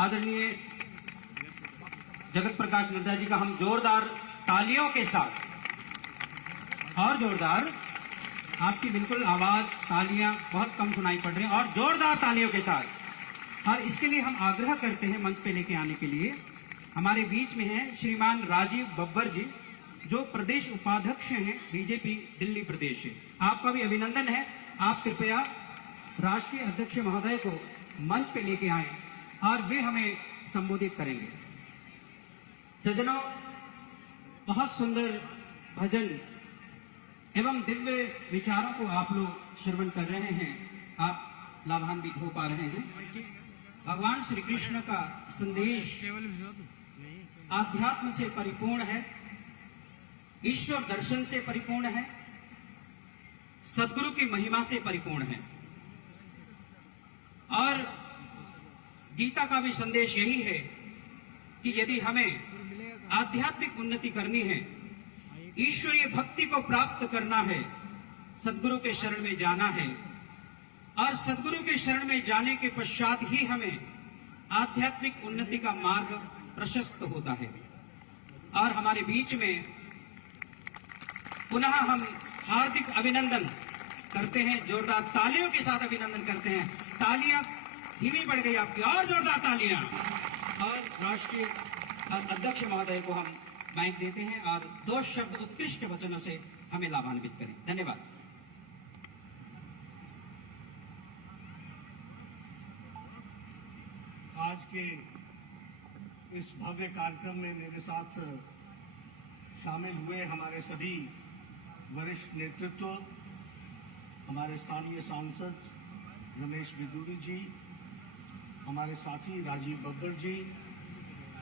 आदरणीय जगत प्रकाश नड्डा जी का हम जोरदार तालियों के साथ और जोरदार, आपकी बिल्कुल आवाज तालियां बहुत कम सुनाई पड़ रही हैं, और जोरदार तालियों के साथ। और इसके लिए हम आग्रह करते हैं मंच पे लेके आने के लिए, हमारे बीच में हैं श्रीमान राजीव बब्बर जी, जो प्रदेश उपाध्यक्ष हैं बीजेपी दिल्ली प्रदेश से। आपका भी अभिनंदन है। आप कृपया राष्ट्रीय अध्यक्ष महोदय को मंच पे लेके आए और वे हमें संबोधित करेंगे। सज्जनों, बहुत सुंदर भजन एवं दिव्य विचारों को आप लोग श्रवण कर रहे हैं, आप लाभान्वित हो पा रहे हैं। भगवान श्री कृष्ण का संदेश आध्यात्म से परिपूर्ण है, ईश्वर दर्शन से परिपूर्ण है, सद्गुरु की महिमा से परिपूर्ण है। और गीता का भी संदेश यही है कि यदि हमें आध्यात्मिक उन्नति करनी है, ईश्वरीय भक्ति को प्राप्त करना है, सद्गुरु के शरण में जाना है, और सद्गुरु के शरण में जाने के पश्चात ही हमें आध्यात्मिक उन्नति का मार्ग प्रशस्त होता है। और हमारे बीच में पुनः हम हार्दिक अभिनंदन करते हैं, जोरदार तालियों के साथ अभिनंदन करते हैं। तालियां धीमी पड़ गई आपकी, और जोरदार तालियां। और राष्ट्रीय अध्यक्ष महोदय को हम माइक देते हैं और 2 शब्द उत्कृष्ट वचनों से हमें लाभान्वित करें। धन्यवाद। आज के इस भव्य कार्यक्रम में मेरे साथ शामिल हुए हमारे सभी वरिष्ठ नेतृत्व, हमारे स्थानीय सांसद रमेश बिदूरी जी, हमारे साथी राजीव बब्बर जी,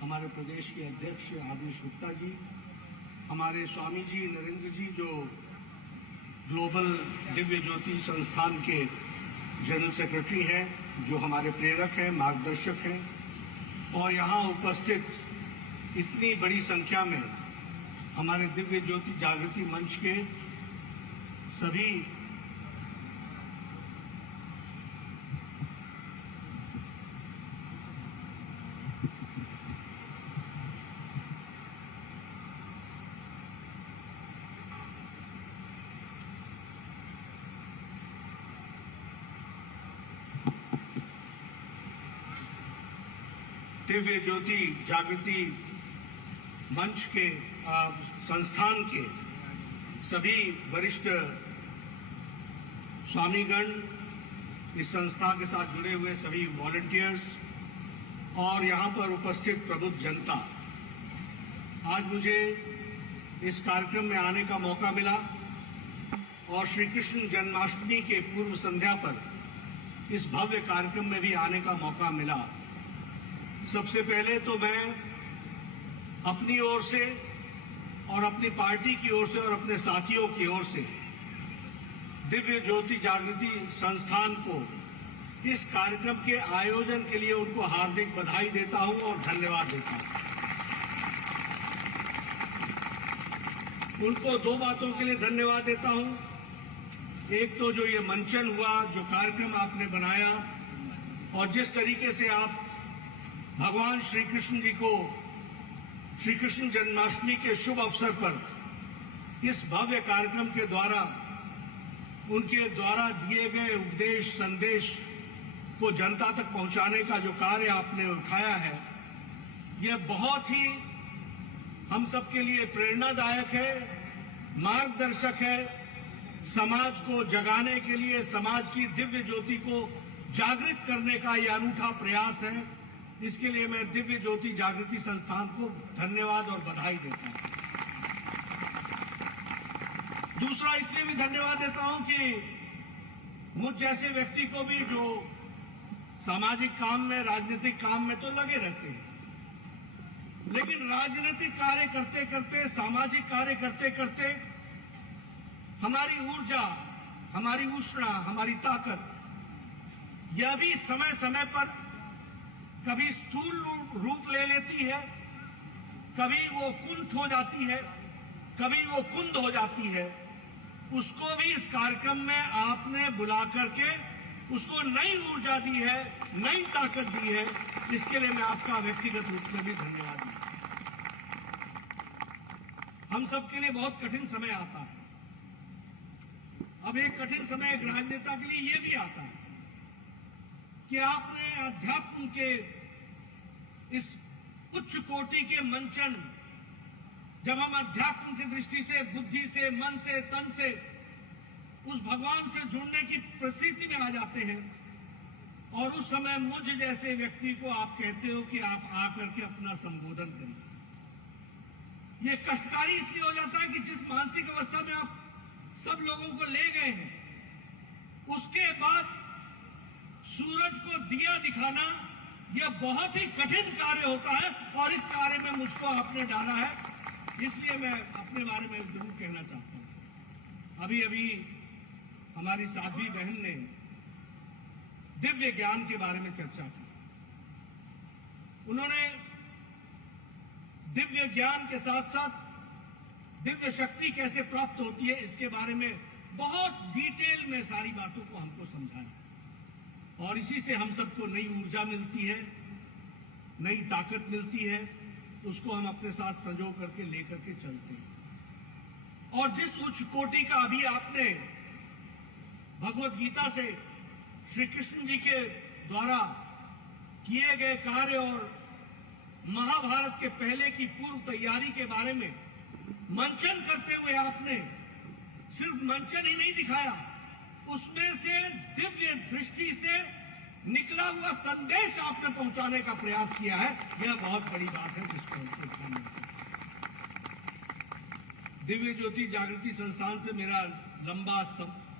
हमारे प्रदेश के अध्यक्ष आदेश गुप्ता जी, हमारे स्वामी जी नरेंद्र जी जो ग्लोबल दिव्य ज्योति संस्थान के जनरल सेक्रेटरी हैं, जो हमारे प्रेरक हैं, मार्गदर्शक हैं, और यहाँ उपस्थित इतनी बड़ी संख्या में हमारे दिव्य ज्योति जागृति मंच के सभी दिव्य ज्योति जागृति मंच के संस्थान के सभी वरिष्ठ स्वामीगण, इस संस्था के साथ जुड़े हुए सभी वॉलंटियर्स और यहाँ पर उपस्थित प्रबुद्ध जनता, आज मुझे इस कार्यक्रम में आने का मौका मिला और श्री कृष्ण जन्माष्टमी के पूर्व संध्या पर इस भव्य कार्यक्रम में भी आने का मौका मिला। सबसे पहले तो मैं अपनी ओर से और अपनी पार्टी की ओर से और अपने साथियों की ओर से दिव्य ज्योति जागृति संस्थान को इस कार्यक्रम के आयोजन के लिए उनको हार्दिक बधाई देता हूं और धन्यवाद देता हूं। उनको 2 बातों के लिए धन्यवाद देता हूं। एक तो जो ये मंचन हुआ, जो कार्यक्रम आपने बनाया, और जिस तरीके से आप भगवान श्री कृष्ण जी को श्री कृष्ण जन्माष्टमी के शुभ अवसर पर इस भव्य कार्यक्रम के द्वारा उनके द्वारा दिए गए उपदेश संदेश को जनता तक पहुंचाने का जो कार्य आपने उठाया है, यह बहुत ही हम सबके लिए प्रेरणादायक है, मार्गदर्शक है। समाज को जगाने के लिए, समाज की दिव्य ज्योति को जागृत करने का यह अनूठा प्रयास है। इसके लिए मैं दिव्य ज्योति जागृति संस्थान को धन्यवाद और बधाई देता हूं। दूसरा इसलिए भी धन्यवाद देता हूं कि मुझ जैसे व्यक्ति को भी जो सामाजिक काम में, राजनीतिक काम में तो लगे रहते हैं, लेकिन राजनीतिक कार्य करते करते, सामाजिक कार्य करते करते हमारी ऊर्जा, हमारी ऊष्मा, हमारी ताकत, यह भी समय समय पर कभी स्थूल रूप ले लेती है, कभी वो कुंठ हो जाती है, कभी वो कुंद हो जाती है। उसको भी इस कार्यक्रम में आपने बुला करके उसको नई ऊर्जा दी है, नई ताकत दी है। इसके लिए मैं आपका व्यक्तिगत रूप में भी धन्यवाद देता हूं। हम सबके लिए बहुत कठिन समय आता है। अब एक कठिन समय एक राजनेता के लिए यह भी आता है कि आपने अध्यात्म के इस उच्च कोटि के मंचन, जब हम अध्यात्म की दृष्टि से, बुद्धि से, मन से, तन से उस भगवान से जुड़ने की परिस्थिति में आ जाते हैं, और उस समय मुझ जैसे व्यक्ति को आप कहते हो कि आप आकर के अपना संबोधन करिए। यह कष्टकारी इसलिए हो जाता है कि जिस मानसिक अवस्था में आप सब लोगों को ले गए हैं, उसके बाद सूरज को दिया दिखाना यह बहुत ही कठिन कार्य होता है, और इस कार्य में मुझको आपने डाला है। इसलिए मैं अपने बारे में जरूर कहना चाहता हूं। अभी अभी हमारी साध्वी बहन ने दिव्य ज्ञान के बारे में चर्चा की। उन्होंने दिव्य ज्ञान के साथ साथ दिव्य शक्ति कैसे प्राप्त होती है, इसके बारे में बहुत डिटेल में सारी बातों को हमको समझाया, और इसी से हम सबको नई ऊर्जा मिलती है, नई ताकत मिलती है। उसको हम अपने साथ संजो करके लेकर के चलते हैं। और जिस उच्च कोटि का अभी आपने भगवत गीता से श्री कृष्ण जी के द्वारा किए गए कार्य और महाभारत के पहले की पूर्व तैयारी के बारे में मंचन करते हुए आपने सिर्फ मंचन ही नहीं दिखाया, उसमें से दिव्य दृष्टि से निकला हुआ संदेश आपने पहुंचाने का प्रयास किया है। यह बहुत बड़ी बात है जिसको दिव्य ज्योति जागृति संस्थान से मेरा लंबा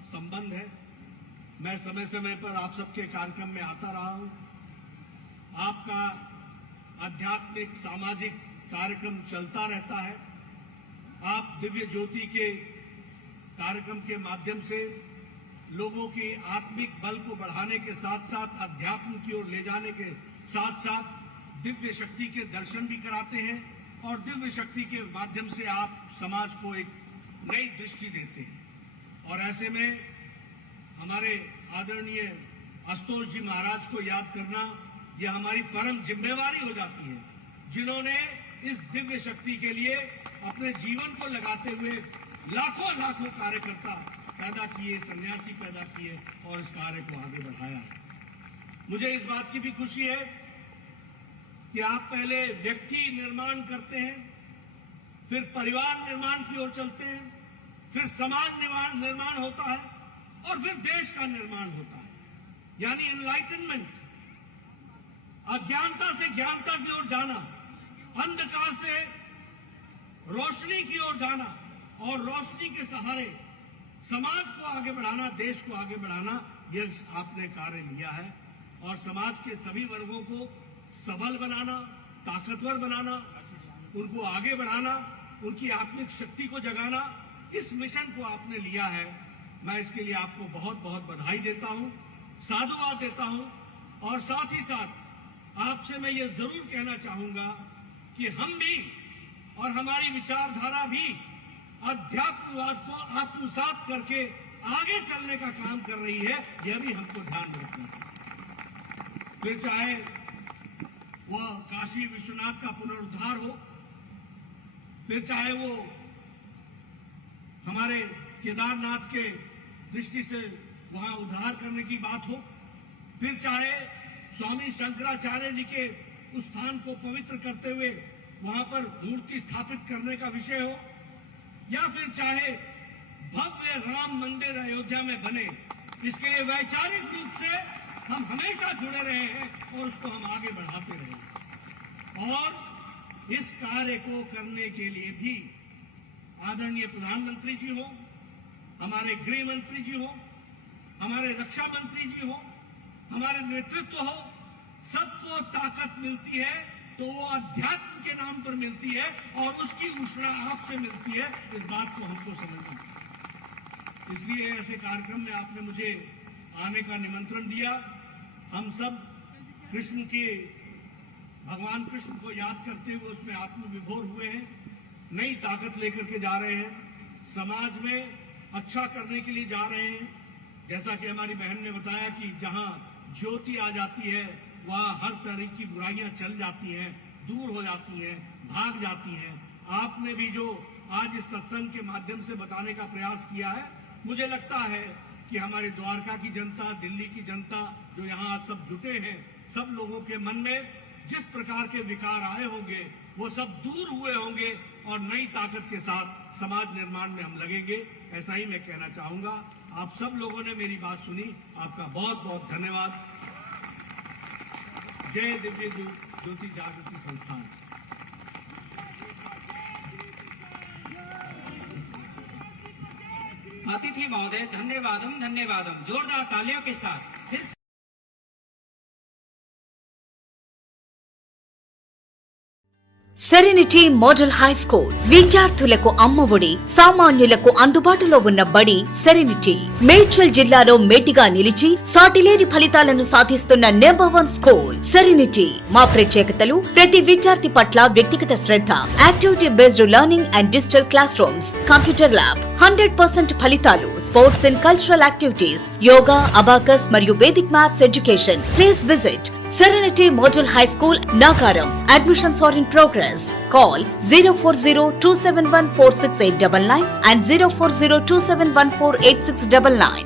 संबंध है। मैं समय समय पर आप सबके कार्यक्रम में आता रहा हूं। आपका आध्यात्मिक सामाजिक कार्यक्रम चलता रहता है। आप दिव्य ज्योति के कार्यक्रम के माध्यम से लोगों की आत्मिक बल को बढ़ाने के साथ साथ अध्यात्म की ओर ले जाने के साथ साथ दिव्य शक्ति के दर्शन भी कराते हैं, और दिव्य शक्ति के माध्यम से आप समाज को एक नई दृष्टि देते हैं। और ऐसे में हमारे आदरणीय आशुतोष जी महाराज को याद करना यह हमारी परम जिम्मेवारी हो जाती है, जिन्होंने इस दिव्य शक्ति के लिए अपने जीवन को लगाते हुए लाखों लाखों कार्यकर्ता पैदा किए, सन्यासी पैदा किए और इस कार्य को आगे बढ़ाया। मुझे इस बात की भी खुशी है कि आप पहले व्यक्ति निर्माण करते हैं, फिर परिवार निर्माण की ओर चलते हैं, फिर समाज निर्माण होता है, और फिर देश का निर्माण होता है, यानी एनलाइटनमेंट। अज्ञानता से ज्ञानता की ओर जाना, अंधकार से रोशनी की ओर जाना, और रोशनी के सहारे समाज को आगे बढ़ाना, देश को आगे बढ़ाना, यह आपने कार्य लिया है। और समाज के सभी वर्गों को सबल बनाना, ताकतवर बनाना, उनको आगे बढ़ाना, उनकी आत्मिक शक्ति को जगाना, इस मिशन को आपने लिया है। मैं इसके लिए आपको बहुत बहुत बधाई देता हूं, साधुवाद देता हूं। और साथ ही साथ आपसे मैं ये जरूर कहना चाहूंगा कि हम भी और हमारी विचारधारा भी अध्यात्मवाद को आत्मसात करके आगे चलने का काम कर रही है, यह भी हमको ध्यान में रखना है। फिर चाहे वह काशी विश्वनाथ का पुनरुद्धार हो, फिर चाहे वो हमारे केदारनाथ के दृष्टि से वहां उद्धार करने की बात हो, फिर चाहे स्वामी शंकराचार्य जी के उस स्थान को पवित्र करते हुए वहां पर मूर्ति स्थापित करने का विषय हो, या फिर चाहे भव्य राम मंदिर अयोध्या में बने, इसके लिए वैचारिक रूप से हम हमेशा जुड़े रहे हैं और उसको हम आगे बढ़ाते रहे। और इस कार्य को करने के लिए भी आदरणीय प्रधानमंत्री जी हो, हमारे गृह मंत्री जी हो, हमारे रक्षा मंत्री जी हो, हमारे नेतृत्व हो, सबको ताकत मिलती है तो वो अध्यात्म के नाम पर मिलती है, और उसकी उष्णा आपसे मिलती है। इस बात को हमको समझना चाहिए। इसलिए ऐसे कार्यक्रम में आपने मुझे आने का निमंत्रण दिया। हम सब कृष्ण के, भगवान कृष्ण को याद करते हुए उसमें आत्मविभोर हुए हैं, नई ताकत लेकर के जा रहे हैं, समाज में अच्छा करने के लिए जा रहे हैं, जैसा कि हमारी बहन ने बताया कि जहां ज्योति आ जाती है वहां हर तरह की बुराइयां चल जाती हैं, दूर हो जाती हैं, भाग जाती हैं। आपने भी जो आज इस सत्संग के माध्यम से बताने का प्रयास किया है, मुझे लगता है कि हमारे द्वारका की जनता, दिल्ली की जनता जो यहाँ आज सब जुटे हैं, सब लोगों के मन में जिस प्रकार के विकार आए होंगे वो सब दूर हुए होंगे और नई ताकत के साथ समाज निर्माण में हम लगेंगे। ऐसा ही मैं कहना चाहूंगा। आप सब लोगों ने मेरी बात सुनी, आपका बहुत बहुत धन्यवाद। जय दिव्य ज्योति जागृति संस्थान। अतिथि महोदय धन्यवादम। जोरदार तालियों के साथ फिर సెరెనిటీ మోడల్ హై స్కూల్ విద్యార్థులకు అమ్మఒడి, సామాన్యులకు అందుబాటులో ఉన్న బడి సెరెనిటీ. మేడ్చల్ జిల్లాలో మేటిగా నిలిచి సాటిలేని ఫలితాలను సాధిస్తున్న నంబర్ 1 స్కూల్ సెరెనిటీ. మా ప్రత్యేకతలు ప్రతి విద్యార్థి పట్ల వ్యక్తిగత శ్రద్ధ, activity based learning and digital class rooms, computer lab, 100% ఫలితాలు, sports and cultural activities, yoga, abacus మరియు Vedic maths education. Please visit Serenity Model High School, Nagaram. Admissions are in progress. Call 040-271-46899 and 040-271-48699.